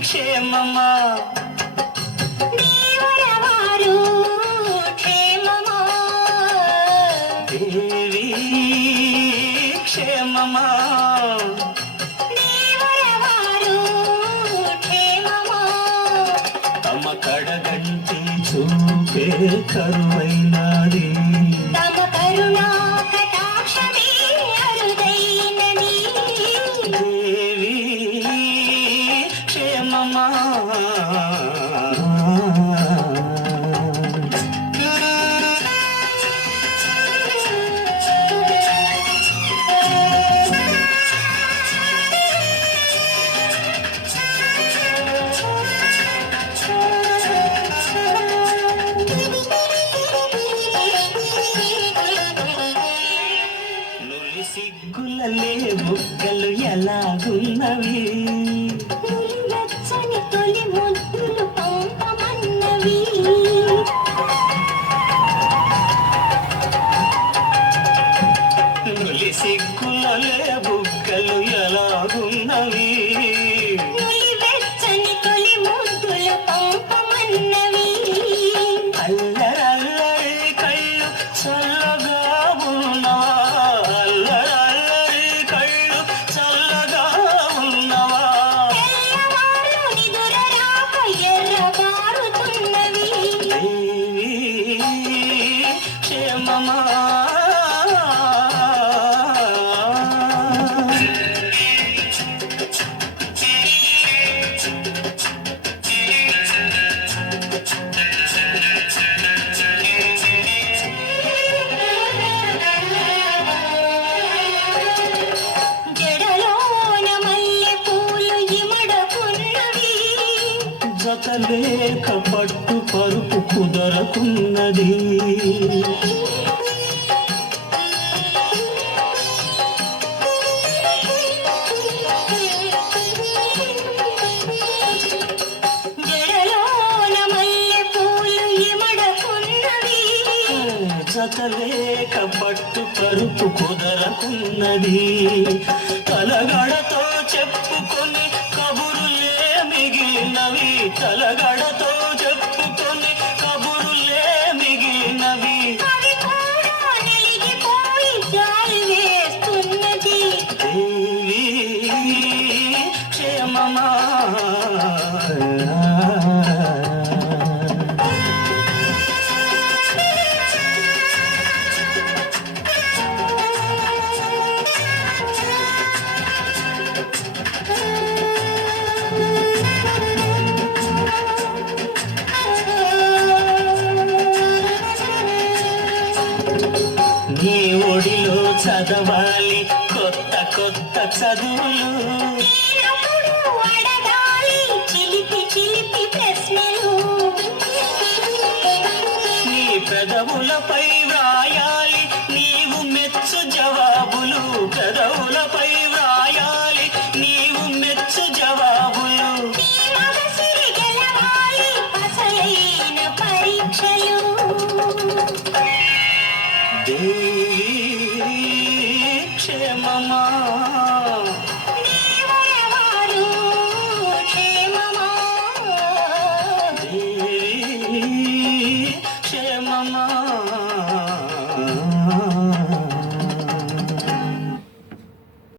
క్షేమమా? దేవరవారు క్షేమమా? దేవి క్షేమమా? చూపే కరువైనది. తమ కరుణా కటాక్షమే అరుదైనది. దేవి క్షేమమా? సిగ్గులలే బుగ్గలు ఎలాగున్నవి? సిగ్గులలే బుగ్గలు ఎలాగున్నవి? జతలేక పట్టు పరుపు కుదరకున్నది. జతలేక పట్టు పరుపు కుదరకున్నది. తలగడతో మిగిలినవి చెప్పుకొని కబురులే మిగిలినవి. దేవి క్షేమమా? చదవాలి. కొత్త కొత్త చదువులు. చిలిపి చిలిపి ప్రశ్నలు. నీ పెదవులపై వ్రాయాలి. నీవు మెచ్చు జవాబులు పెదవులపై క్షేమమా?